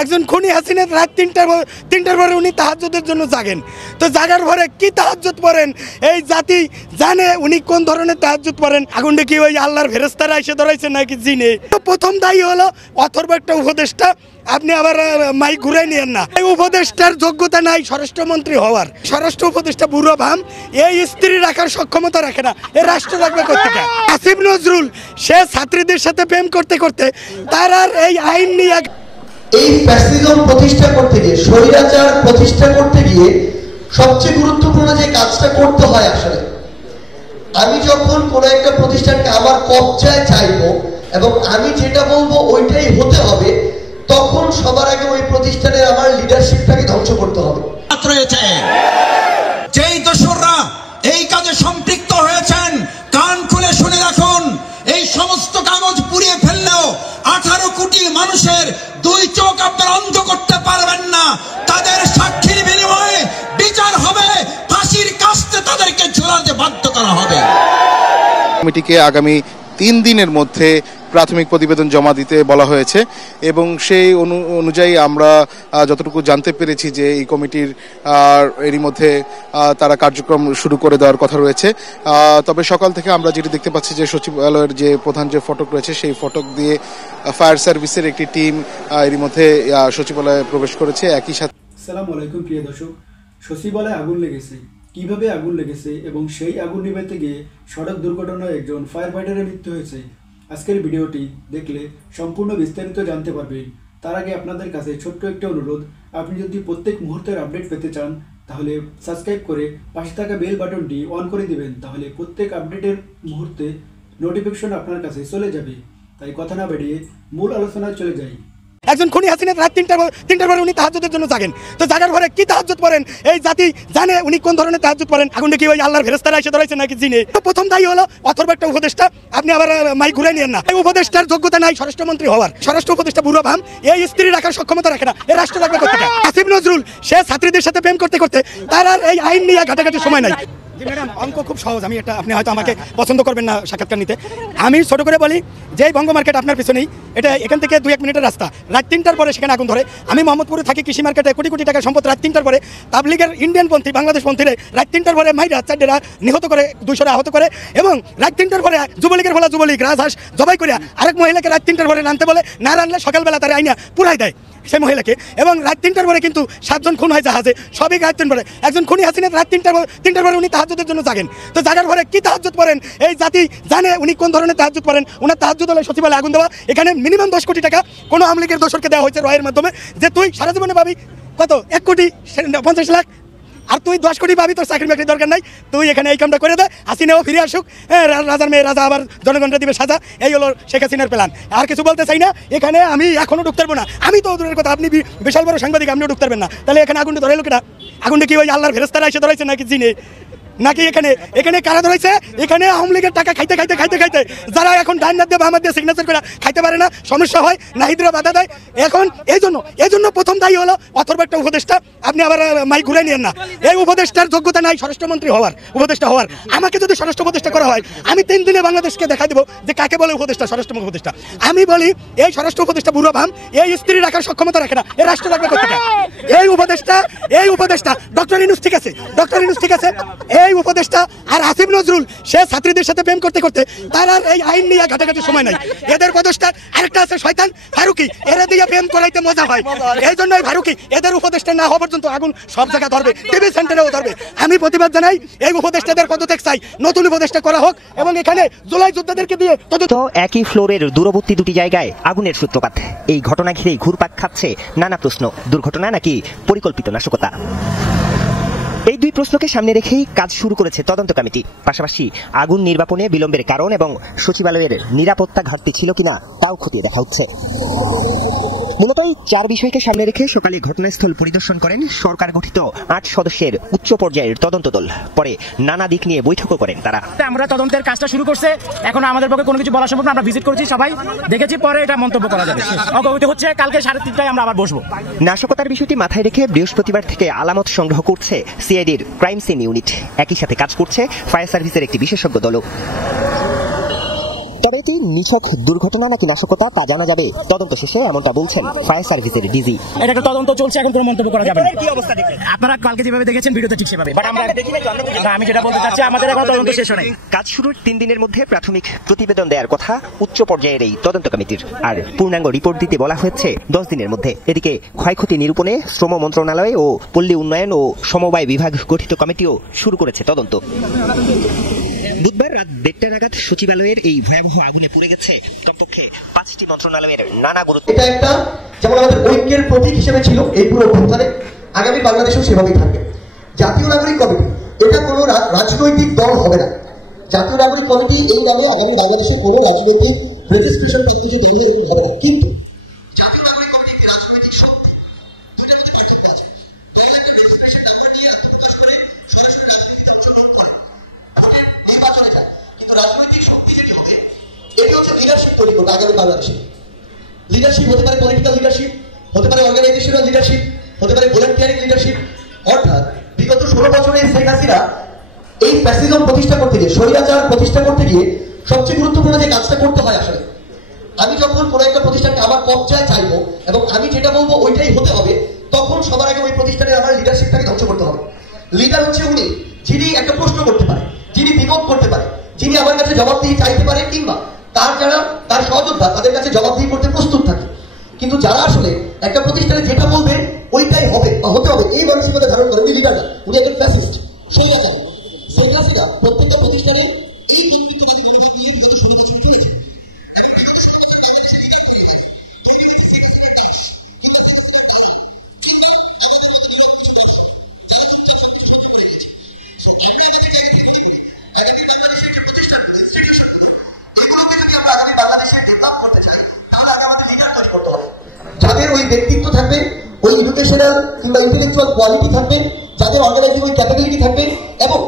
একজন খুনি হাসিনা রাত তিনটার পরে উনি তাহাজ্জুদের জন্য জাগেন। তো জাগার পরে কি তাহাজ্জুদ পড়েন এই জাতি জানে উনি কোন ধরনের তাহাজ্জুদ পড়েন। আগুনটা কি ওই আল্লাহর ফেরেশতারা এসে ধরাইছে নাকি জিনে? তো প্রথম দায়ী হলো অথর্ব একটা উপদেষ্টা। আপনি আবার মাইক ঘুরাই নিয়েন না। এই উপদেষ্টার যোগ্যতা নাই স্বরাষ্ট্রমন্ত্রী হওয়ার। স্বরাষ্ট্র উপদেষ্টা বুড়ো ভাম, এই স্ত্রী রাখার সক্ষমতা রাখে না, এ রাষ্ট্র রাখবে কোথেকে? আসিফ নজরুল সে ছাত্রীদের সাথে প্রেম করতে করতে তার আর এই আইন নিয়ে এই ফ্যাসিজম প্রতিষ্ঠা করতে গিয়ে, স্বৈরাচার প্রতিষ্ঠা করতে গিয়ে সবচেয়ে গুরুত্বপূর্ণ যে কাজটা করতে হয়, আসলে আমি যখন কোনো একটা প্রতিষ্ঠানকে আমার কবজায় চাইবো এবং আমি যেটা বলবো ওইটাই হতে হবে, তখন সবার আগে ওই প্রতিষ্ঠানের আমার লিডারশিপটাকে ধ্বংস করতে হবে। যেই দোসররা এই কাজে সম্পৃক্ত হয়েছেন, কান খুলে শুনে রাখুন, এই সমস্ত কাগজ পুড়িয়ে ফেললেও 18 কোটি মানুষের দুই চোখ আপনারা অন্ধ করতে পারবেন না। তাদের সাক্ষীর বিনিময়ে বিচার হবে, ফাঁসির কাস্তে তাদেরকে ঝুলাতে বাধ্য করা হবে। কমিটিকে আগামী 3 দিনের মধ্যে প্রাথমিক প্রতিবেদন জমা দিতে বলা হয়েছে এবং সেই অনুযায়ী আমরা যতটুকু জানতে পেরেছি যে এই কমিটির এরই মধ্যে তারা কার্যক্রম শুরু করে দেওয়ার কথা রয়েছে। তবে সকাল থেকে আমরা যেটি দেখতে পাচ্ছি যে সচিবালয়ের যে প্রধান যে ফটক রয়েছে সেই ফটক দিয়ে ফায়ার সার্ভিসের একটি টিম এরই মধ্যে সচিবালয়ে প্রবেশ করেছে। একই সাথে আসসালামু আলাইকুম প্রিয় দর্শক, সচিবালয়ে আগুন লেগেছে, কিভাবে আগুন লেগেছে এবং সেই আগুন নিভাতে গিয়ে সড়ক দুর্ঘটনায় একজন ফায়ার ফাইটারের মৃত্যু হয়েছে। আজকের ভিডিওটি দেখলে সম্পূর্ণ বিস্তারিত জানতে পারবেন। তার আগে আপনাদের কাছে ছোট্ট একটা অনুরোধ, আপনি যদি প্রত্যেক মুহূর্তের আপডেট পেতে চান তাহলে সাবস্ক্রাইব করে পাশে থাকা বেল বাটনটি অন করে দিবেন, তাহলে প্রত্যেক আপডেটের মুহূর্তে নোটিফিকেশন আপনার কাছে চলে যাবে। তাই কথা না বাড়িয়ে মূল আলোচনায় চলে যাই। একজন খুনি হাসিনা রাত তিনটার পরে উনি তাহাজ্জুদের জন্য জাগেন। তো জাগার পরে কি তাহাজ্জুদ পড়েন এই জাতি জানে উনি কোন ধরনের তাহাজ্জুদ পড়েন। আগুনটা কি ওই আল্লাহর ফেরেশতারা এসে ধরাইছে নাকি জিনে? তো প্রথম দায়ী হলো অথর্ব একটা উপদেষ্টা। আপনি আবার মাইক ঘুরাই নিয়েন না। এই উপদেষ্টার যোগ্যতা নাই স্বরাষ্ট্রমন্ত্রী হওয়ার। স্বরাষ্ট্র উপদেষ্টা বুড়ো ভাম, এই স্ত্রী রাখার সক্ষমতা রাখে না, এ রাষ্ট্র রাখবে কোথেকে? আসিফ নজরুল সে ছাত্রীদের সাথে প্রেম করতে করতে তার আর এই আইন নিয়ে ঘাটাঘাটির সময় নাই। ম্যাডাম অঙ্ক খুব সহজ, আমি এটা আপনি হয়তো আমাকে পছন্দ করবেন না সাক্ষাৎকার নিতে। আমি ছোট করে বলি যে বঙ্গ মার্কেট আপনার পিছনেই, এটা এখান থেকে 2-1 মিনিটের রাস্তা। রাত 3টার পরে সেখানে আগুন ধরে। আমি মোহাম্মদপুরে থাকি, কৃষি মার্কেটে কোটি কোটি টাকার সম্পদ রাত 3টার পরে তাবলিগের ইন্ডিয়ানপন্থী বাংলাদেশপন্থীরা রাত 3টার পরে মাইরা 4টা নিহত করে, 200 আহত করে এবং রাত 3টার পরে যুবলীগের বলা যুবলীগ রাজহাঁস জবাই করে আরেক মহিলাকে রাত 3টার পরে রানতে বলে, না রানলে সকালবেলা তারা আইনা পুরাই দেয় সেই মহিলাকে। এবং রাত 3টার পরে কিন্তু 7 জন খুন হয় জাহাজে, সবই রাত 3 পরে। একজন খুনি হাসিনা রাত 3টার পরে উনি তাহাজ্জুদের জন্য জাগেন। তো জাগার পরে কি তাহাজ্জুদ পড়েন এই জাতি জানে উনি কোন ধরনের তাহাজ্জুদ পড়েন। ওনার তাহাজ্জুদ হলে সচিবালয়ে আগুন দেওয়া। এখানে মিনিমাম 10 কোটি টাকা কোনো আওয়ামী লীগের দোসরকে দেওয়া হয়েছে রয়ের মাধ্যমে, যে তুই সারা জীবনে পাবি কত 1 কোটি 50 লাখ, আর তুই 10 কোটি পাবি, তোর চাকরি বাকরি দরকার নাই, তুই এখানে এই কামটা করে দে, হাসিনাও ফিরে আসুক, রাজার মেয়ে রাজা আবার জনগণরা দিবে সাজা। এই হলো শেখ হাসিনার প্ল্যান। আর কিছু বলতে চাই না, এখানে আমি এখনো ঢুকতে পারবো না। আমি তো দূরের কথা, আপনি বিশাল বড় সাংবাদিক, আপনিও ঢুকতে পারবেন না। তাহলে এখানে আগুনটা ধরে লোকেরা, আগুনটা কি ওই আল্লাহর ফেরেশতারা এসে ধরাইছে নাকি জিনে? নাকি এখানে কারা ধরাইছে? এখানে আওয়ামী লীগের টাকা খাইতে যারা এখন ডাইন দিয়ে বাম দিয়ে সিগনেচার করে খাইতে পারে না, সমস্যা হয়, নাহিদরা বাধা দেয়। এখন এই জন্য প্রথম দায়ী হলো অথর্ব একটা উপদেষ্টা। আপনি আবার মাইক ঘুরাই নিয়েন না। এই উপদেষ্টার যোগ্যতা নাই স্বরাষ্ট্রমন্ত্রী হওয়ার, উপদেষ্টা হওয়ার। আমাকে যদি স্বরাষ্ট্র উপদেষ্টা করা হয়, আমি 3 দিনে বাংলাদেশকে দেখা দেবো যে কাকে বলে উপদেষ্টা, স্বরাষ্ট্র উপদেষ্টা। আমি বলি এই স্বরাষ্ট্র উপদেষ্টা বুড়ো ভাম, এই স্ত্রী রাখার সক্ষমতা রাখে না, এ রাষ্ট্র রাখবে কোথেকে? এই উপদেষ্টা ডক্টর ইউনূস ঠিক আছে, এই উপদেষ্টা আর আসিফ নজরুল সে ছাত্রীদের সাথে প্রেম করতে করতে তার আর এই আইন নিয়ে ঘাটাঘাটির সময় নাই। এদের উপদেষ্টা আরেকটা আছে শয়তান ফারুকি, এরা দিয়ে প্রেম করাইতে মজা হয়। এই জন্যই ফারুকি এদের উপদেষ্টা না হওয়া পর্যন্ত আগুন সব জায়গায় ধরবে, টিভি সেন্টারেও ধরবে। আমি প্রতিবাদ জানাই, এই উপদেষ্টাদের পদত্যাগ চাই, নতুন উপদেষ্টা করা হোক এবং এখানে জুলাই যোদ্ধাদেরকে দিয়ে একই ফ্লোরের দূরবর্তী দুটি জায়গায় আগুনের সূত্রপাত। এই ঘটনা ঘিরেই ঘুরপাক খাচ্ছে নানা প্রশ্ন, দুর্ঘটনা নাকি পরিকল্পিত নাশকতা। এই 2 প্রশ্নকে সামনে রেখেই কাজ শুরু করেছে তদন্ত কমিটি। পাশাপাশি আগুন নির্বাপনে বিলম্বের কারণ এবং সচিবালয়ের নিরাপত্তা ঘাটতি ছিল কিনা তাও খতিয়ে দেখা হচ্ছে। মূলত এই 4 বিষয়কে সামনে রেখে সকালে ঘটনাস্থল পরিদর্শন করেন সরকার গঠিত 8 সদস্যের উচ্চ পর্যায়ের তদন্ত দল। পরে নানা দিক নিয়ে বৈঠকও করেন তারা। আমরা তদন্তের কাজটা শুরু করছে, এখন আমাদের পক্ষে কোনো কিছু বলা সম্ভব না। আমরা ভিজিট করেছি, সবাই দেখেছি, পরে এটা মন্তব্য করা যাবে। অগ্রগতি হচ্ছে, কালকে 3:30টায় আমরা আবার বসবো। নাশকতার বিষয়টি মাথায় রেখে বৃহস্পতিবার থেকে আলামত সংগ্রহ করছে সিআইডির ক্রাইম সিন ইউনিট। একই সাথে কাজ করছে ফায়ার সার্ভিসের একটি বিশেষজ্ঞ দলও। তবে এটি নিছক দুর্ঘটনা নাকি নাশকতা তা জানা যাবে তদন্ত শেষে, এমনটা বলছেন ফায়ার সার্ভিসের ডিজি। এটা একটা তদন্ত চলছে, এখন কোনো মন্তব্য করা যাবে না। কি অবস্থা দেখলেন আপনারা কালকে যেভাবে দেখেছেন ভিডিওতে ঠিক সেভাবে, বাট আমরা দেখি না। আমি যেটা বলতে চাচ্ছি, আমাদের এখন তদন্ত শেষ হয়। কাজ শুরুর 3 দিনের মধ্যে প্রাথমিক প্রতিবেদন দেওয়ার কথা উচ্চ পর্যায়ের এই তদন্ত কমিটির, আর পূর্ণাঙ্গ রিপোর্ট দিতে বলা হয়েছে 10 দিনের মধ্যে। এদিকে ক্ষয়ক্ষতি নিরূপণে শ্রম মন্ত্রণালয় ও পল্লী উন্নয়ন ও সমবায় বিভাগ গঠিত কমিটিও শুরু করেছে তদন্ত। বুধবার রাত 1:30 নাগাদ সচিবালয়ের এই ভয়াবহ আগুনে পুড়ে গেছে কমপক্ষে 5টি মন্ত্রণালয়ের নানা গুরুত্ব। এটা একটা যেমন আমাদের ঐক্যের প্রতীক হিসেবে ছিল এই পুরো অভ্যুত্থানে, আগামী বাংলাদেশেও সেভাবেই থাকবে। জাতীয় নাগরিক কমিটি এটা কোনো রাজনৈতিক দল হবে না। জাতীয় নাগরিক কমিটি এই নামে আগামী বাংলাদেশে কোনো রাজনৈতিক রেজিস্ট্রেশন কিছু তৈরি হবে না। কিন্তু জাতীয় নাগরিক কমিটি একটি রাজনৈতিক শক্তি, দুইটার মধ্যে পার্থক্য আছে। দল একটা রেজিস্ট্রেশন নাম্বার নিয়ে আত্মপ্রকাশ করে সরাসরি রাজনীতিতে অংশগ্রহণ করে নির্বাচনে যায়, কিন্তু রাজনৈতিক শক্তি যেটি হবে এটি হচ্ছে লিডারশিপ তৈরি করবে আগামী বাংলাদেশে। লিডারশিপ হতে পারে পলিটিক্যাল লিডারশিপ, হতে পারে অর্গানাইজেশনাল লিডারশিপ, হতে পারে ভলান্টিয়ারিং লিডারশিপ। অর্থাৎ বিগত 16 বছরে শেখ হাসিনা এই ফ্যাসিজম প্রতিষ্ঠা করতে গিয়ে, স্বৈরাচার প্রতিষ্ঠা করতে গিয়ে সবচেয়ে গুরুত্বপূর্ণ যে কাজটা করতে হয় আসলে, আমি যখন কোনো একটা প্রতিষ্ঠানকে আমার কবজায় চাইবো এবং আমি যেটা বলবো ওইটাই হতে হবে, তখন সবার আগে ওই প্রতিষ্ঠানের আমার লিডারশিপটাকে ধ্বংস করতে হবে। লিডার হচ্ছে উনি যিনি একটা প্রশ্ন করতে পারে, যিনি বিপদ করতে পারে, যিনি আমার কাছে জবাবদিহি চাইতে পারে, কিংবা তার যারা তার সহযোদ্ধা তাদের কাছে জবাবদিহি করতে প্রস্তুত থাকে। কিন্তু যারা আসলে একটা প্রতিষ্ঠানে যেটা বলবে ওইটাই হবে বা হতে হবে, এই মানসিকতা ধারণ করে উনি লিডার না, উনি একজন ফ্যাসিস্ট। সেই রকম শেখ হাসিনা প্রত্যেকটা প্রতিষ্ঠানে এই ব্যক্তিত্ববাদী মনোভাব নিয়ে বিগত 16 বছর চলেছে এবং বিগত 16 বছর বাংলাদেশে লিডার তৈরি হয়। তৈরি হয়েছে শেখ হাসিনার দাস কিংবা শেখ হাসিনার দাদা কিংবা আমাদের মতো নিরব কিছু দর্শক যারা চুপচাপ সবকিছু সহ্য করে গেছে। সো আমরা আমাদের জায়গা থেকে যদি করি আগামী বাংলাদেশের যে প্রতিষ্ঠানগুলো, ইনস্টিটিউশনগুলো, এগুলোকে যদি আমরা আগামী বাংলাদেশে ডেভেলপ করতে চাই, তাহলে আগে আমাদের লিডার তৈরি করতে হবে, যাদের ওই ব্যক্তিত্ব থাকবে, ওই এডুকেশনাল কিংবা ইন্টেলেকচুয়াল কোয়ালিটি থাকবে, যাদের অর্গানাইজিং ওই ক্যাপাবিলিটি থাকবে, এবং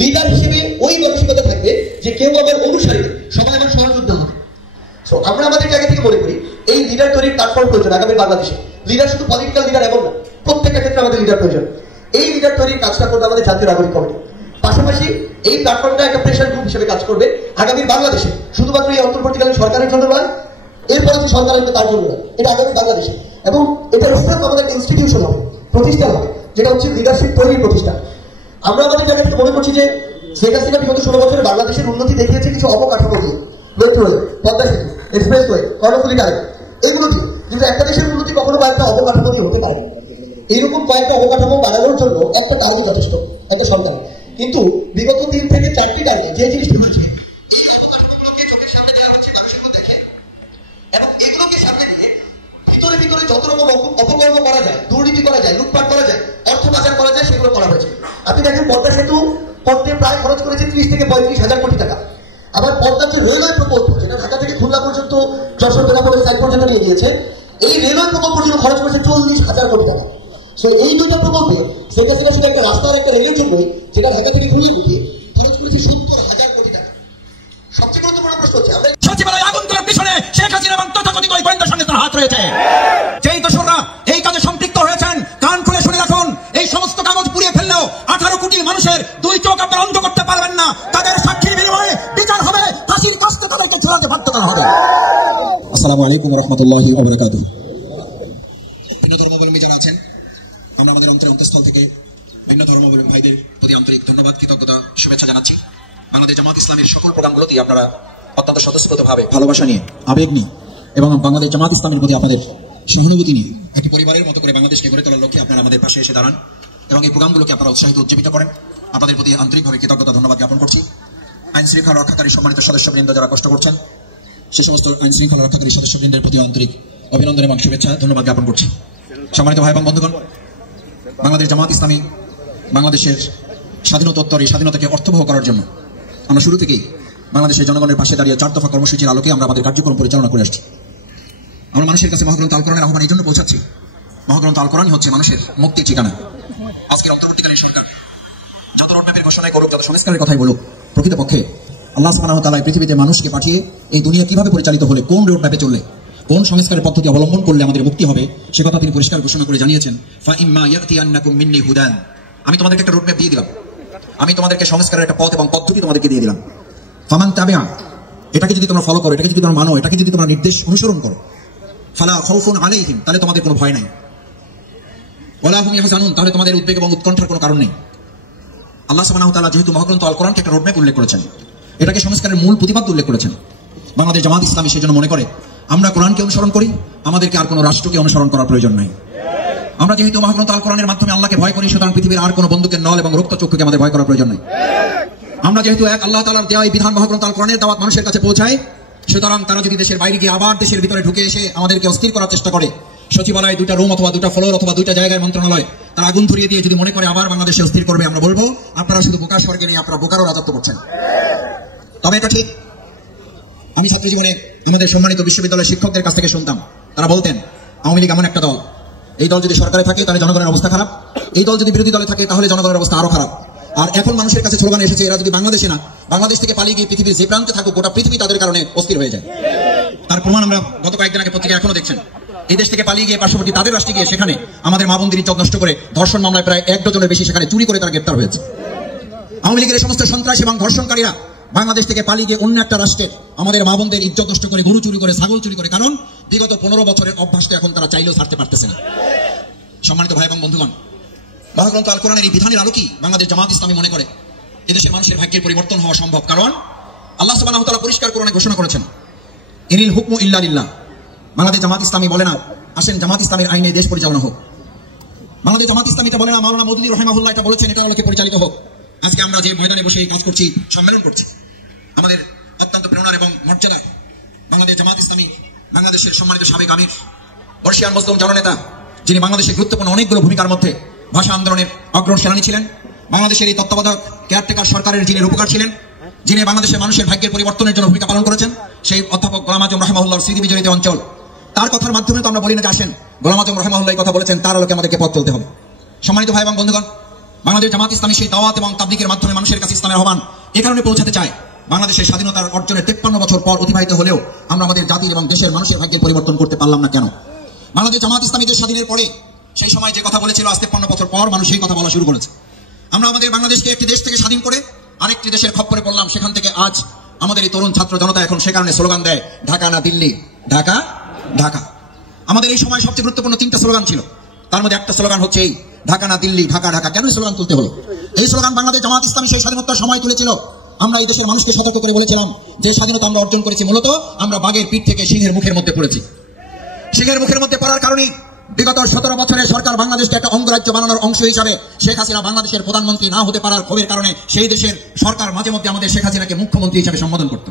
লিডার হিসেবে ওই মানসিকতা থাকবে যে কেউ আমার অনুসারী, সবাই আমার সহযোদ্ধা হবে। সো আমরা আমাদের জায়গা থেকে মনে করি এই লিডার তৈরির প্ল্যাটফর্ম প্রয়োজন আগামী বাংলাদেশে। লিডার শুধু পলিটিক্যাল লিডার এমন না, প্রত্যেকটা ক্ষেত্রে আমাদের লিডার প্রয়োজন। এই লিডার তৈরির কাজটা করবে আমাদের জাতীয় নাগরিক কমিটি। পাশাপাশি এই প্ল্যাটফর্মটা একটা প্রেশার গ্রুপ হিসেবে কাজ করবে আগামী বাংলাদেশে, শুধুমাত্র এই অন্তর্বর্তীকালীন সরকারের জন্য নয়, এরপরে যে সরকার আসবে তার জন্য নয়, এটা আগামী বাংলাদেশে। এবং এটা ইসলাম আমাদের একটা ইনস্টিটিউশন হবে, প্রতিষ্ঠান হবে, যেটা হচ্ছে লিডারশিপ তৈরির প্রতিষ্ঠান। আমরা আমাদের জায়গা থেকে মনে করছি যে শেখ হাসিনা বিগত 16 বছরে বাংলাদেশের উন্নতি দেখিয়েছে কিছু অবকাঠামো দিয়ে, মেট্রো রেল, পদ্মা সেতু, এক্সপ্রেসওয়ে, কর্ণফুলী টানেল, এগুলো দিয়ে। কিন্তু একটা দেশের উন্নতি কখনো বা একটা অবকাঠামো দিয়ে হতে পারে। এইরকম কয়েকটা অবকাঠামো বানানোর জন্য একটা টার্গেট যথেষ্ট, অত সরকার। কিন্তু বিগত 3 থেকে 4টি টার্গেট যে জিনিসটা হচ্ছে এই অবকাঠামোগুলোকে চোখের সামনে দেওয়া হচ্ছে মানুষের দেখে, এবং এগুলোকে সামনে দিয়ে ভিতরে ভিতরে যত রকম অপকর্ম করা যায়, দুর্নীতি করা যায়, লুটপাট করা যায়, অর্থ পাচার করা যায়, সেগুলো করা হয়েছে। আপনি দেখেন পদ্মা সেতু করতে প্রায় খরচ করেছে 30 থেকে 35,000 কোটি টাকা। আবার পদ্মার যে রেলওয়ে প্রকল্প, যেটা ঢাকা থেকে খুলনা পর্যন্ত, যশোর বেনাপোলের সাইড পর্যন্ত নিয়ে গিয়েছে, এই রেলওয়ে প্রকল্পের জন্য খরচ করেছে 40,000 কোটি টাকা। সো এই দুইটা প্রকল্পে শেখ হাসিনা শুধু একটা রাস্তা আর একটা রেলের জন্যই, যেটা ঢাকা থেকে খুলনা গিয়ে, খরচ করেছে 70,000 কোটি টাকা। সবচেয়ে গুরুত্বপূর্ণ প্রশ্ন হচ্ছে আমরা সচিবালয় আগুন করার পিছনে শেখ হাসিনা এবং তথাকথিত ওই গোয়েন্দা সংস্থার হাত রয়েছে। যেই দোসররা এই কাজে সম্পৃক্ত হয়েছেন, কান খুলে শুনে রাখুন, এই সমস্ত কাগজ পুড়িয়ে ফেললেও 18 কোটি মানুষের 2 চোখ আপনারা অন্ধ করতে পারবেন না। তাদের সাক্ষীর বিনিময়ে বিচার হবে, ফাঁসির কাস্তে তাদেরকে ঝুলাতে বাধ্য করা হবে। আসসালামু আলাইকুম ওয়া রাহমাতুল্লাহি ওয়া বারাকাতুহু। ভিন্ন ধর্মাবলম্বী যারা আছেন, আমরা আমাদের অন্তঃস্থল থেকে ভিন্ন ধর্মাবলম্বী ভাইদের প্রতি আন্তরিক ধন্যবাদ, কৃতজ্ঞতা, শুভেচ্ছা জানাচ্ছি। বাংলাদেশ জামাত ইসলামের সকল প্রোগ্রামগুলোতেই আপনারা অত্যন্ত স্বতঃস্ফূর্তভাবে, ভালোবাসা নিয়ে, আবেগ নিয়ে এবং বাংলাদেশ জামাত ইসলামের প্রতি আপনাদের সহানুভূতি নিয়ে একটি পরিবারের মতো করে বাংলাদেশকে গড়ে তোলার লক্ষ্যে আপনারা আমাদের পাশে এসে দাঁড়ান এবং এই প্রোগ্রামগুলোকে আপনারা উৎসাহিত উজ্জীবিত করেন। আপনাদের প্রতি আন্তরিকভাবে কৃতজ্ঞতা, ধন্যবাদ জ্ঞাপন করছি। আইন শৃঙ্খলা রক্ষাকারী সম্মানিত সদস্যবৃন্দ যারা কষ্ট করছেন, সে সমস্ত আইন শৃঙ্খলা রক্ষাকারী সদস্যবৃন্দের প্রতি আন্তরিক অভিনন্দন এবং শুভেচ্ছা, ধন্যবাদ জ্ঞাপন করছি। সম্মানিত ভাই এবং বন্ধুগণ, বাংলাদেশ জামাত ইসলামী বাংলাদেশের স্বাধীনোত্তর এই স্বাধীনতাকে অর্থবহ করার জন্য আমরা শুরু থেকেই বাংলাদেশের জনগণের পাশে দাঁড়িয়ে 4 দফা কর্মসূচির আলোকে আমরা আমাদের কার্যক্রম পরিচালনা করে আসছি। আমরা মানুষের কাছে মহাগ্রন্থ আল কোরআনের আহ্বান এই জন্য পৌঁছাচ্ছি, মহাগ্রন্থ আল কোরআনই হচ্ছে মানুষের মুক্তির ঠিকানা। আজকের অন্তর্বর্তীকালীন সরকার যত রোডম্যাপের ঘোষণায় করুক, যত সংস্কারের কথাই বলুক, প্রকৃতপক্ষে আল্লাহ সুবহানাহু ওয়া তাআলা পৃথিবীতে মানুষকে পাঠিয়ে এই দুনিয়া কিভাবে পরিচালিত হলে, কোন রোডম্যাপে চললে, কোন সংস্কারের পদ্ধতি অবলম্বন করলে আমাদের মুক্তি হবে, সে কথা তিনি পরিষ্কার ঘোষণা করে জানিয়েছেন, ফা ইম্মা ইয়াতিয়ান্নাকুম মিন্নি হুদান। আমি তোমাদেরকে একটা রোডম্যাপ দিয়ে দিলাম, আমি তোমাদেরকে সংস্কারের একটা পথ এবং পদ্ধতি তোমাদেরকে দিয়ে দিলাম। ফামান তাবিআ এটাকে যদি তোমরা ফলো করো, এটাকে যদি তোমরা মানো, এটাকে যদি তোমরা নির্দেশ অনুসরণ করো, ফালা খাউফুন আলাইহিম, তাহলে তোমাদের কোনো ভয় নাই, ওয়ালা হুম ইয়াহজানুন, তাহলে তোমাদের উদ্বেগ এবং উৎকণ্ঠার কোনো কারণ নেই। আল্লাহ সুবহানাহু ওয়া তাআলা যেহেতু মহাগ্রন্থ আল কোরআনকে একটা রোডম্যাপ উল্লেখ করেছেন, এটাকে সংস্কারের মূল প্রতিপাদ্য উল্লেখ করেছেন, বাংলাদেশ জামাত ইসলামী সেজন্য মনে করে আমরা কোরআনকে অনুসরণ করি, আমাদেরকে আর কোনো রাষ্ট্রকে অনুসরণ করার প্রয়োজন নাই। আমরা যেহেতু মহাগ্রন্থ আল কোরআনের মাধ্যমে আল্লাহকে ভয় করি, সুতরাং পৃথিবীর আর কোনো বন্দুকের নল এবং রক্তচক্ষুকে আমাদের ভয় করার প্রয়োজন নাই। আমরা যেহেতু এক আল্লাহ তাআলার দেওয়া এই বিধান মহাগ্রন্থ আল কোরআনের দাওয়াত মানুষের কাছে পৌঁছায়, সুতরাং তারা যদি দেশের বাইরে গিয়ে আবার দেশের ভিতরে ঢুকে এসে আমাদেরকে অস্থির করার চেষ্টা করে, সচিবালয়ে 2টা রুম অথবা 2টা ফ্লোর অথবা 2টা জায়গায় মন্ত্রণালয় তারা আগুন ধরিয়ে দিয়ে যদি মনে করে আবার বাংলাদেশে অস্থির করবে, আমরা বলবো আপনারা শুধু বোকার স্বর্গে নেই, আপনারা বোকারও রাজত্ব করছেন। তবে এটা ঠিক, আমি ছাত্র জীবনে আমাদের সম্মানিত বিশ্ববিদ্যালয়ের শিক্ষকদের কাছ থেকে শুনতাম, তারা বলতেন আওয়ামী লীগ এমন একটা দল, এই দল যদি সরকারে থাকে তাহলে জনগণের অবস্থা খারাপ, এই দল যদি বিরোধী দলে থাকে তাহলে জনগণের অবস্থা আরো খারাপ। আর এখন মানুষের কাছে স্লোগান এসেছে, এরা যদি বাংলাদেশে না, বাংলাদেশ থেকে পালিয়ে গিয়ে পৃথিবীর যে প্রান্তে থাকুক, গোটা পৃথিবী তাদের কারণে অস্থির হয়ে যায়। তার প্রমাণ আমরা গত কয়েকদিন আগে পত্রিকা এখনো দেখছেন, এই দেশ থেকে পালিয়ে গিয়ে পার্শ্ববর্তী তাদের রাষ্ট্রে গিয়ে সেখানে আমাদের মা বোনদের ইজ্জত নষ্ট করে ধর্ষণ মামলায় প্রায় 1 ডজনের বেশি সেখানে চুরি করে তারা গ্রেপ্তার হয়েছে। আওয়ামী লীগের এই সমস্ত সন্ত্রাস এবং ধর্ষণকারীরা বাংলাদেশ থেকে পালিয়ে গিয়ে অন্য একটা রাষ্ট্রের আমাদের মা বোনদের ইজ্জত নষ্ট করে, গরু চুরি করে, ছাগল চুরি করে, কারণ বিগত 15 বছরের অভ্যাসটা এখন তারা চাইলেও ছাড়তে পারতেছে না। সম্মানিত ভাই এবং বন্ধুগণ, মহাগ্রন্থ আল কোরআনের এই বিধানের আলোকেই বাংলাদেশ জামাত ইসলামী মনে করে এদেশের মানুষের ভাগ্যের পরিবর্তন হওয়া সম্ভব, কারণ আল্লাহ সুবহানাহু ওয়া তাআলা পরিষ্কার কোরআনে ঘোষণা করেছেন, ইনিল হুকমু ইল্লা লিল্লাহ। বাংলাদেশ জামাত ইসলামী বলে না আসেন জামাত ইসলামের আইনে দেশ পরিচালনা হোক, বাংলাদেশ জামাত ইসলামী এটা বলে না মাওলানা মওদুদী রাহিমাহুল্লাহ এটা বলেছেন এটার আলোকে পরিচালিত হোক। আজকে আমরা যে ময়দানে বসে কাজ করছি, সম্মেলন করছি, আমাদের অত্যন্ত প্রেরণার এবং মর্যাদা বাংলাদেশ জামাত ইসলামী বাংলাদেশের সম্মানিত সাবেক আমির, বর্ষিয়ান মজলুম জননেতা, যিনি বাংলাদেশের গুরুত্বপূর্ণ অনেকগুলো ভূমিকার মধ্যে ভাষা আন্দোলনের অগ্রণ সেনানী ছিলেন, বাংলাদেশের এই তত্ত্বাবধায়ক কেয়ারটেকার সরকারের যিনি রূপকার ছিলেন, যিনি বাংলাদেশের মানুষের ভাগ্যের পরিবর্তনের জন্য ভূমিকা পালন করেছেন, সেই অধ্যাপক গোলাম আজম রাহিমাহুল্লাহর স্মৃতি বিজড়িত অঞ্চল, তার কথার মাধ্যমে তো আমরা বলি না যে আসেন গোলাম আজম রাহিমাহুল্লাহ কথা বলেছেন, তার আলোকে আমাদেরকে পথ চলতে হবে। সম্মানিত ভাই এবং বন্ধুগণ, বাংলাদেশ জামাত ইসলামী সেই দাওয়াত এবং তাবলীগের মাধ্যমে মানুষের কাছে ইসলামের আহ্বান এই কারণে পৌঁছাতে চায়, বাংলাদেশের স্বাধীনতার অর্জনের 53 বছর পর অতিবাহিত হলেও আমরা আমাদের জাতির এবং দেশের মানুষের ভাগ্যের পরিবর্তন করতে পারলাম না কেন? বাংলাদেশ জামাত ইসলামী দেশ স্বাধীনের পরে সেই সময় যে কথা বলেছিল, আজ 53 বছর পর মানুষ সেই কথা বলা শুরু করেছে। আমরা আমাদের বাংলাদেশকে একটি দেশ থেকে স্বাধীন করে আরেকটি দেশের খপ্পরে পড়লাম, সেখান থেকে আজ আমাদের এই তরুণ ছাত্র জনতা এখন সে কারণে স্লোগান দেয় ঢাকা না দিল্লি, ঢাকা ঢাকা। আমাদের এই সময় সবচেয়ে গুরুত্বপূর্ণ 3টা স্লোগান ছিল, তার মধ্যে একটা স্লোগান হচ্ছে এই ঢাকা না দিল্লি, ঢাকা ঢাকা। কেন স্লোগান তুলতে হলো? এই স্লোগান বাংলাদেশ জামাত ইসলামী সেই স্বাধীনতার সময় তুলেছিল। আমরা এই দেশের মানুষকে সতর্ক করে বলেছিলাম যে স্বাধীনতা আমরা অর্জন করেছি মূলত আমরা বাঘের পিঠ থেকে সিংহের মুখের মধ্যে পড়েছি। সিংহের মুখের মধ্যে পড়ার কারণে বিগত 17 বছরের সরকার বাংলাদেশকে একটা অঙ্গরাজ্য বানানোর অংশ হিসাবে শেখ হাসিনা বাংলাদেশের প্রধানমন্ত্রী না হতে পারার ক্ষোভের কারণে সেই দেশের সরকার মাঝে মধ্যে আমাদের শেখ হাসিনাকে মুখ্যমন্ত্রী হিসাবে সম্বোধন করত,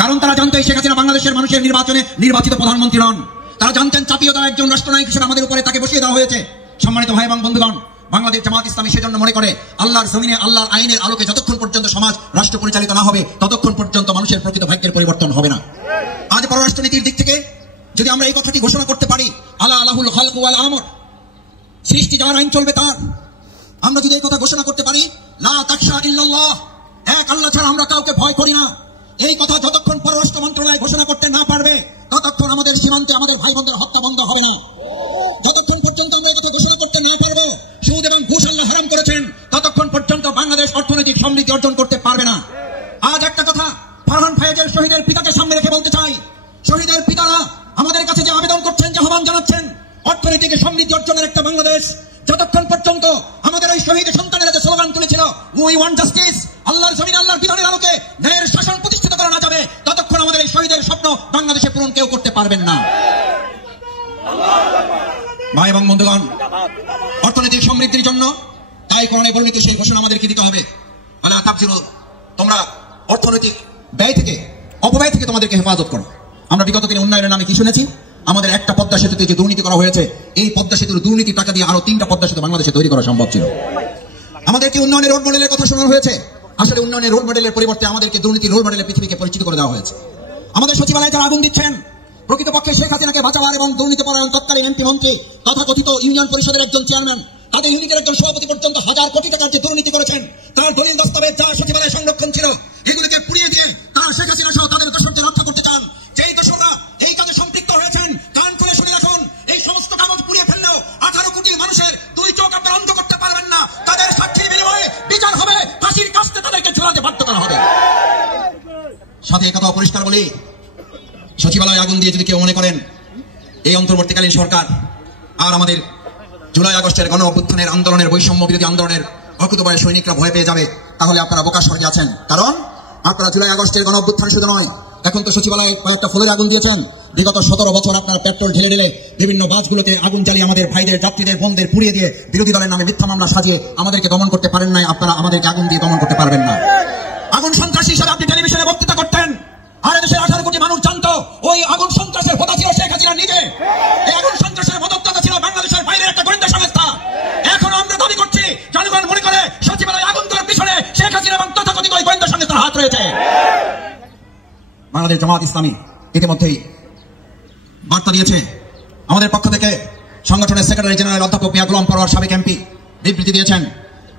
কারণ তারা জানতো শেখ হাসিনা বাংলাদেশের মানুষের নির্বাচনে নির্বাচিত প্রধানমন্ত্রী নন। তারা জানতেন চাপিয়ে দেওয়া একজন রাষ্ট্রনায়ক হিসেবে আমাদের উপরে তাকে বসিয়ে দেওয়া হয়েছে। সম্মানিত ভাই এবং বন্ধুগণ, বাংলাদেশ জামাত ইসলামী সেজন্য মনে করে আল্লাহর জমিনে আল্লাহর আইনের আলোকে যতক্ষণ পর্যন্ত সমাজ রাষ্ট্র পরিচালিত না হবে ততক্ষণ পর্যন্ত মানুষের প্রকৃত ভাগ্যের পরিবর্তন হবে না। আজ পররাষ্ট্রনীতির দিক থেকে যদি আমরা এই কথাটি ঘোষণা করতে পারি, আলা আলাহুল খালক ওয়াল আমর, সৃষ্টি যার আইন চলবে তার, আমরা যদি এই কথা ঘোষণা করতে পারি লা তাখশা ইল্লাল্লাহ, এক আল্লাহ ছাড়া আমরা কাউকে ভয় করি না, এই কথা যতক্ষণ পররাষ্ট্র মন্ত্রণালয় ঘোষণা করতে না পারবে ততক্ষণ আমাদের সীমান্তে আমাদের ভাই বোনদের হত্যা বন্ধ হবে না। যতক্ষণ পর্যন্ত আমরা এই কথা ঘোষণা করতে না পারবে সুদ এবং ঘুষ আল্লাহ হারাম করেছেন ততক্ষণ পর্যন্ত বাংলাদেশ অর্থনৈতিক সমৃদ্ধি অর্জন করতে পারবে না। আজ একটা কথা ফারহান ফায়েজের শহীদের পিতাকে সামনে রেখে বলতে চাই, শহীদের পিতারা আমাদের কাছে যে আবেদন করছেন, যে আহ্বান জানাচ্ছেন অর্থনৈতিক সমৃদ্ধি অর্জনের একটা বাংলাদেশ, যতক্ষণ পর্যন্ত আমাদের ওই শহীদ সন্তানেরা যে স্লোগান তুলেছিল উই ওয়ান্ট জাস্টিস, আল্লাহর জমিন আল্লাহর বিধানের আলোকে ন্যায়ের শাসন প্রতিষ্ঠিত করা না যাবে ততক্ষণ আমাদের এই শহীদের স্বপ্ন বাংলাদেশে পূরণ কেউ করতে পারবেন না। ভাই এবং বন্ধুগণ, অর্থনৈতিক সমৃদ্ধির জন্য তাই কোরআনে বর্ণিত সেই ঘোষণা আমাদেরকে দিতে হবে, আলা তাবজিরু, তোমরা অর্থনৈতিক ব্যয় থেকে অপব্যয় থেকে তোমাদেরকে হেফাজত করো। আমরা বিগত দিনে উন্নয়নের নামে কি শুনেছি? আমাদের একটা পদ্মা সেতুতে যে দুর্নীতি করা হয়েছে, এই পদ্মা সেতুর দুর্নীতি টাকা দিয়ে আরো 3টা পদ্মা সেতু বাংলাদেশে তৈরি করা সম্ভব ছিল। আমাদেরকে উন্নয়নের রোল মডেলের কথা শোনানো হয়েছে, আসলে উন্নয়নের রোল মডেলের পরিবর্তে আমাদেরকে দুর্নীতি রোল মডেলের পৃথিবীকে পরিচিত করে দেওয়া হয়েছে। আমাদের সচিবালয়ে যারা আগুন দিচ্ছেন প্রকৃতপক্ষে শেখ হাসিনাকে বাঁচাবার এবং দুর্নীতি পরায়ণ তৎকালীন এমপি মন্ত্রী তথাকথিত ইউনিয়ন পরিষদের একজন চেয়ারম্যান, তাদের ইউনিটের একজন সভাপতি পর্যন্ত হাজার কোটি টাকার যে দুর্নীতি করেছেন, তার দলিল দস্তাবেজ যা সচিবালয়ে সংরক্ষণ ছিল এগুলিকে পুড়িয়ে দিয়ে তারা শেখ হাসিনা সহ তাদের দোষরদের রক্ষা করতে চান। যেই দোষররা এই কাজে সম্পৃক্ত হয়েছেন কান খুলে শুনে রাখুন, এই সমস্ত কাগজ পুড়িয়ে ফেললেও 18 কোটি মানুষের 2 চোখ আপনারা অন্ধ করতে পারবেন না। তাদের সাক্ষীর বিনিময়ে বিচার হবে, ফাঁসির কাস্তে তাদেরকে ঝুলাতে বাধ্য করা হবে। সাথে একথা আমরাও পরিষ্কার বলি, সচিবালয়ে আগুন দিয়ে যদি কেউ মনে করেন এই অন্তর্বর্তীকালীন সরকার আর আমাদের জুলাই আগস্টের গণ অভ্যুত্থানের আন্দোলনের, বৈষম্য বিরোধী আন্দোলনের অকুতোভয় সৈনিকরা ভয় পেয়ে যাবে, তাহলে আপনারা বোকার স্বর্গে আছেন। কারণ আপনারা জুলাই আগস্টের গণ অভ্যুত্থান শুধু নয়, এখন তো সচিবালয়ে কয়েকটা ফুলের আগুন দিয়েছেন। বিগত 17 বছর আপনারা পেট্রোল ঢেলে ঢেলে বিভিন্ন বাসগুলোতে আগুন জ্বালিয়ে আমাদের ভাইদের, যাত্রীদের, বোনদের পুড়িয়ে দিয়ে বিরোধী দলের নামে মিথ্যা মামলা সাজিয়ে আমাদেরকে দমন করতে পারেন নাই। আপনারা আমাদেরকে আগুন দিয়ে দমন করতে পারবেন না। আগুন সন্ত্রাসী হিসেবে আপনি টেলিভিশনে বক্তৃতা করতেন, আর দেশের 18 কোটি মানুষ জানতো ওই আগুন সন্ত্রাসের হোতা ছিল শেখ হাসিনা নিজে। এই আগুন সন্ত্রাসের মদতদাতা ছিল বাংলাদেশের বাইরের একটা গোয়েন্দা সংস্থা। এখন আমরা দাবি করছি, জনগণ মনে করে সচিবালয়ে আগুন দেওয়ার পিছনে শেখ হাসিনা এবং তথাকথিত ওই গোয়েন্দা সংস্থার হাত রয়েছে। বাংলাদেশ জামাত ইসলামী ইতিমধ্যেই বার্তা দিয়েছে। আমাদের পক্ষ থেকে সংগঠনের সেক্রেটারি জেনারেল অধ্যাপক মিয়া গোলাম পরোয়ার সাবেক এমপি বিবৃতি দিয়েছেন,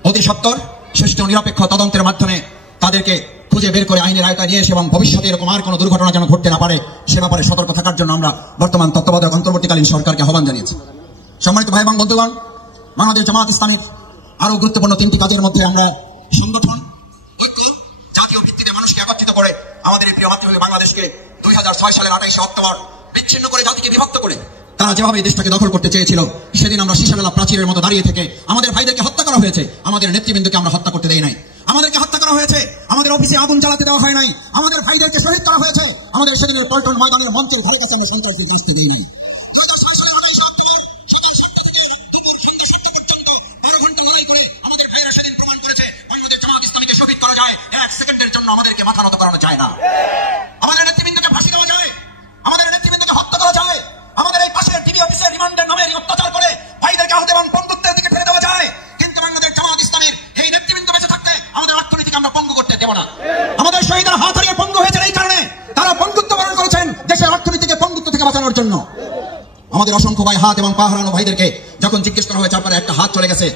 অতি সত্বর সুষ্ঠু নিরপেক্ষ তদন্তের মাধ্যমে তাদেরকে খুঁজে বের করে আইনের আয়তায় নিয়ে এসে এবং ভবিষ্যতে এরকম আর কোনো দুর্ঘটনা যেন ঘটতে না পারে সে ব্যাপারে সতর্ক থাকার জন্য আমরা বর্তমান তত্ত্বাবধায়ক অন্তর্বর্তীকালীন সরকারকে আহ্বান জানিয়েছি। সম্মানিত ভাই এবং বন্ধুগণ, বাংলাদেশ জামাত ইসলামীর আরো গুরুত্বপূর্ণ 3টি কাজের মধ্যে আমরা সংগঠন, ঐক্য, জাতীয় ভিত্তিতে মানুষকে একত্রিত করে আমাদের এই প্রিয় মাতৃভূমি বাংলাদেশকে 2006 সালের 28 অক্টোবর বিচ্ছিন্ন করে, জাতিকে বিভক্ত করে তারা যেভাবে দেশটাকে দখল করতে চেয়েছিল, সেদিন আমরা সীসাবেলা প্রাচীরের মতো দাঁড়িয়ে থেকে আমাদের ভাইদেরকে হত্যা করা হয়েছে। আমাদের নেতৃবৃন্দকে আমরা হত্যা করতে দেই নাই, আমাদেরকে হত্যা করা হয়েছে, আমাদের অফিসে আগুন জ্বালাতে দেওয়া হয় নাই, আমাদের ভাইদেরকে শহীদ করা হয়েছে, আমাদের সেদিনের পল্টন ময়দানের মঞ্চের ঘরে কাছে আমরা সন্ত্রাসী দৃষ্টি দিই নাই। আমাদেরকে মাথা নত করানো যায় না, আমাদের নেতৃবৃন্দকে ফাঁসি দেওয়া যায়, আমাদের নেতৃবৃন্দকে হত্যা করা যায়, আমাদের এই পাশের টিভি অফিসে রিমান্ডের নামে অত্যাচার করে ভাইদেরকে আহত এবং পঙ্গুত্বের দিকে ফেলে দেওয়া যায়। কিন্তু বাংলাদেশ জামাত ইসলামের এই নেতৃবৃন্দ বেঁচে থাকতে আমাদের অর্থনীতিকে আমরা পঙ্গু করতে দেব না। আমাদের শহীদরা হাত হারিয়ে পঙ্গু হয়েছেন এই কারণে, তারা পঙ্গুত্ব বরণ করেছেন দেশের অর্থনীতিকে পঙ্গুত্ব থেকে বাঁচানোর জন্য। আমাদের অসংখ্য ভাই হাত এবং পা হারানো ভাইদেরকে যখন জিজ্ঞেস করা হয়েছে আপনার একটা হাত চলে গেছে,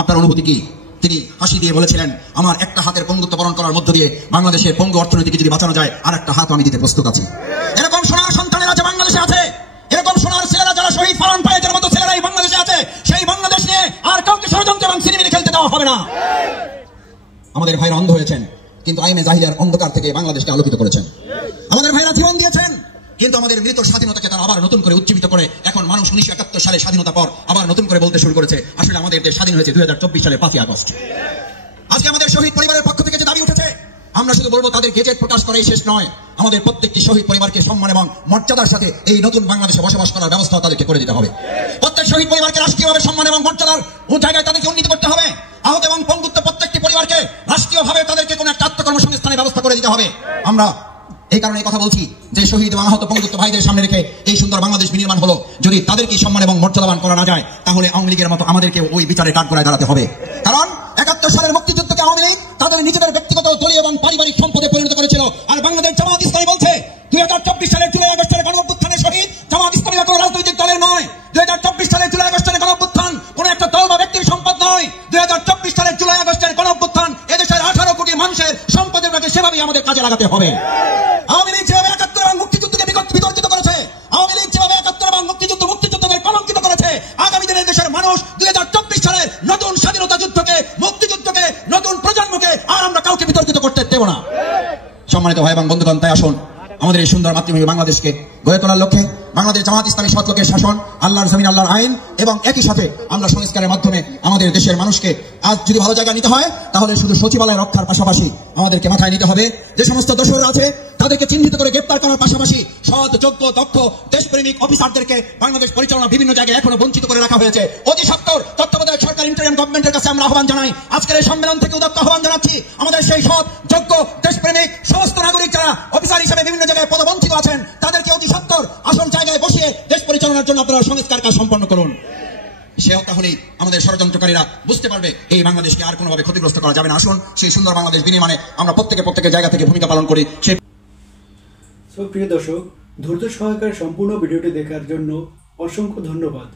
আপনার অনুভূতি কি, তিনি হাসি দিয়ে বলেছিলেন, আমার একটা হাতের পঙ্গুত্ব বরণ করার মধ্য দিয়ে বাংলাদেশের পঙ্গু অর্থনীতিকে যদি বাঁচানো যায় আর একটা হাত আমি দিতে প্রস্তুত আছি। এরকম সোনার সন্তানেরা যে বাংলাদেশে আছে, এরকম সোনার ছেলেরা যারা শহীদ ফারহান ফায়েজের মতো ছেলেরাই বাংলাদেশে আছে, সেই বাংলাদেশ নিয়ে আর কাউকে ষড়যন্ত্র এবং সিনেমিনি খেলতে দেওয়া হবে না। আমাদের ভাইরা অন্ধ হয়েছেন, কিন্তু আইনে জাহিলিয়ার অন্ধকার থেকে বাংলাদেশকে আলোকিত করেছেন। আমাদের ভাইরা জীবন দিয়েছেন, কিন্তু আমাদের মৃত স্বাধীনতাকে তারা আবার নতুন করে উজ্জীবিত করে এখন মানুষ 1971 সালে স্বাধীনতা পর আবার নতুন করে বলতে শুরু করেছে আসলে আমাদের দেশ স্বাধীন হয়েছে 2024 সালে 5ই আগস্ট। আজকে আমাদের শহীদ পরিবারের পক্ষ থেকে যে দাবি উঠেছে, আমরা শুধু বলবো তাদের গেজেট প্রকাশ করাই শেষ নয়, আমাদের প্রত্যেকটি শহীদ পরিবারকে সম্মান এবং মর্যাদার সাথে এই নতুন বাংলাদেশে বসবাস করার ব্যবস্থা তাদেরকে করে দিতে হবে। প্রত্যেক শহীদ পরিবারকে রাষ্ট্রীয়ভাবে সম্মান এবং মর্যাদার জায়গায় তাদেরকে উন্নীত করতে হবে। আহত এবং পঙ্গুত্ব প্রত্যেকটি পরিবারকে রাষ্ট্রীয়ভাবে তাদেরকে কোনো একটা আত্মকর্মসংস্থানের ব্যবস্থা করে দিতে হবে। আমরা এই কারণে কথা বলছি যে শহীদ এবং আহত পঙ্গুত্ব ভাইদের সামনে রেখে এই সুন্দর বাংলাদেশ বিনির্মাণ হলো, যদি তাদেরকে সম্মান এবং মর্যাদাবান করা না যায় তাহলে আওয়ামী লীগের মতো আমাদেরকে ওই বিচারে কাঠগড়ায় দাঁড়াতে হবে। কারণ 71 সালের মুক্তিযুদ্ধকে আওয়ামী লীগ তাদের নিজেদের ব্যক্তিগত, দলীয় এবং পারিবারিক সম্পদে পরিণত করেছিল। আর বাংলাদেশ জামাত ইসলামী বলছে 2024 সালের জুলাই আগস্টের গণঅভ্যুত্থানের শহীদ জামাত ইসলামী কোনো রাজনৈতিক দলের নয়। 2024 সালের জুলাই আগস্টের গণঅভ্যুত্থান কোন একটা দল বা ব্যক্তির সম্পদ নয়। 2024 সালের জুলাই আগস্টের গণঅভ্যুত্থান এদেশের 18 কোটি মানুষের সম্পদের কাছে সেভাবেই আমাদের কাজে লাগাতে হবে। আওয়ামী লীগ যেভাবে 71 এবং মুক্তিযুদ্ধকে বিতর্কিত করেছে, আওয়ামী লীগ যেভাবে 71 এবং মুক্তিযুদ্ধকে কলঙ্কিত করেছে, আগামী দিনে দেশের মানুষ 2024 সালের নতুন স্বাধীনতা যুদ্ধকে, মুক্তিযুদ্ধকে, নতুন প্রজন্মকে আর আমরা কাউকে বিতর্কিত করতে দেব না। সম্মানিত ভাই এবং বন্ধুগণ, তাই আসুন আমাদের এই সুন্দর মাতৃভূমি বাংলাদেশকে গড়ে তোলার লক্ষ্যে বাংলাদেশ জামাত ইসলামী সৎ লোকের শাসন, আল্লাহর জমিন, আল্লাহর আইন এবং একই সাথে আমরা সংস্কারের মাধ্যমে আমাদের দেশের মানুষকে আজ যদি ভালো জায়গায় নিতে হয় তাহলে শুধু সচিবালয় রক্ষার পাশাপাশি আমাদেরকে মাথায় নিতে হবে যে সমস্ত দোষর আছে তাদেরকে চিহ্নিত করে গ্রেপ্তার করার পাশাপাশি সৎ, যোগ্য, দক্ষ, দেশপ্রেমিক অফিসারদেরকে বাংলাদেশ পরিচালনা বিভিন্ন জায়গায় এখনো বঞ্চিত করে রাখা হয়েছে। অতি সত্বর তত্ত্বাবধায়ক সরকার ইন্টারিম গভর্নমেন্টের কাছে আমরা আহ্বান জানাই, আজকের এই সম্মেলন থেকে উদ্যোক্ত আহ্বান জানাচ্ছি, আমাদের সেই সৎ, যোগ্য, দেশপ্রেমিক সমস্ত নাগরিক যারা অফিসার হিসেবে বিভিন্ন জায়গায় পদবঞ্চিত আছেন তাদেরকে অতি সত্বর আসল জায়গায় বসিয়ে দেশ পরিচালনার জন্য আপনারা সংস্কার কাজ সম্পন্ন করুন। সেও তাহলেই আমাদের ষড়যন্ত্রকারীরা বুঝতে পারবে এই বাংলাদেশকে আর কোনোভাবে ক্ষতিগ্রস্ত করা যাবে না। আসুন সেই সুন্দর বাংলাদেশ বিনির্মাণে আমরা প্রত্যেকের জায়গা থেকে ভূমিকা পালন করি। প্রিয় দর্শক, ধৈর্য সহকারে সম্পূর্ণ ভিডিওটি দেখার জন্য অসংখ্য ধন্যবাদ।